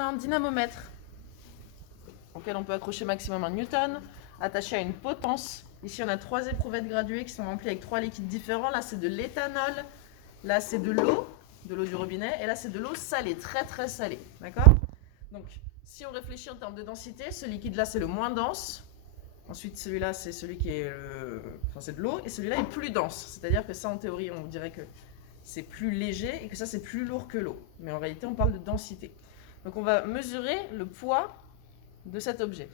a un dynamomètre auquel on peut accrocher maximum 1 newton, attaché à une potence. Ici, on a 3 éprouvettes graduées qui sont remplies avec 3 liquides différents. Là, c'est de l'éthanol. Là, c'est de l'eau du robinet. Et là, c'est de l'eau salée, très très salée. D'accord? Donc, si on réfléchit en termes de densité, ce liquide-là, c'est le moins dense. Ensuite, celui-là, c'est celui qui est... Enfin, c'est de l'eau. Et celui-là est plus dense. C'est-à-dire que ça, en théorie, on dirait que c'est plus léger et que ça, c'est plus lourd que l'eau. Mais en réalité, on parle de densité. Donc, on va mesurer le poids de cet objet.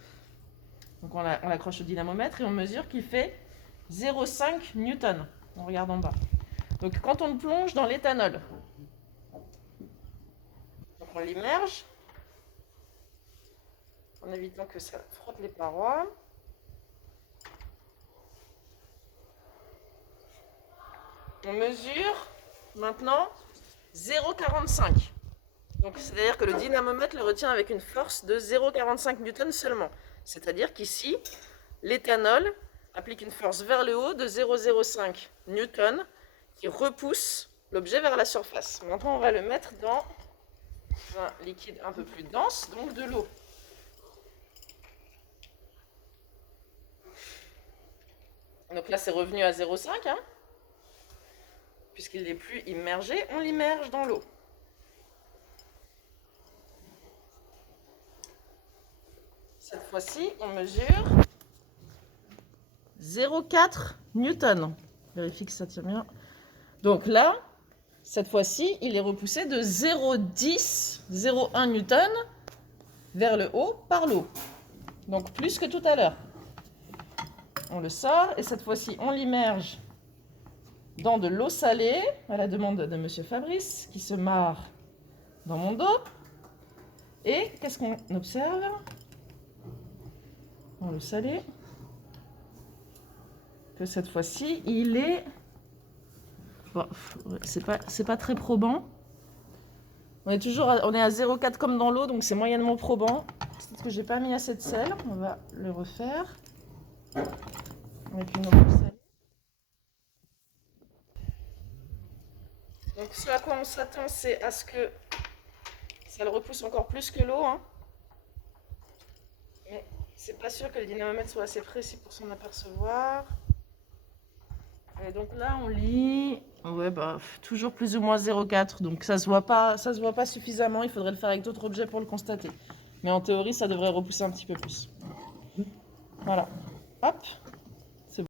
Donc, on l'accroche au dynamomètre et on mesure qu'il fait 0,5 newton. On regarde en bas. Donc, quand on le plonge dans l'éthanol, donc on l'immerge en évitant que ça frotte les parois. On mesure maintenant 0,45. Donc, c'est-à-dire que le dynamomètre le retient avec une force de 0,45 newton seulement. C'est-à-dire qu'ici, l'éthanol applique une force vers le haut de 0,05 newton qui repousse l'objet vers la surface. Maintenant, on va le mettre dans un liquide un peu plus dense, donc de l'eau. Donc là, c'est revenu à 0,5, hein, puisqu'il n'est plus immergé. On l'immerge dans l'eau. Cette fois-ci, on mesure 0,4 newton. Vérifie que ça tient bien. Donc là, cette fois-ci, il est repoussé de 0,10, 0,1 newton vers le haut par l'eau. Donc plus que tout à l'heure. On le sort et cette fois-ci, on l'immerge dans de l'eau salée, à la demande de Monsieur Fabrice, qui se marre dans mon dos. Et qu'est-ce qu'on observe dans l'eau salée? Que cette fois-ci, il est... Bon, c'est pas très probant. On est à 0,4 comme dans l'eau, donc c'est moyennement probant. Peut-être que j'ai pas mis assez de sel. On va le refaire avec une eau plus salée. Donc ce à quoi on s'attend, c'est à ce que ça le repousse encore plus que l'eau, hein. Mais c'est pas sûr que le dynamomètre soit assez précis pour s'en apercevoir. Et donc là, on lit, ouais, toujours plus ou moins 0,4. Donc ça se voit pas suffisamment. Il faudrait le faire avec d'autres objets pour le constater. Mais en théorie, ça devrait repousser un petit peu plus. Voilà. Hop.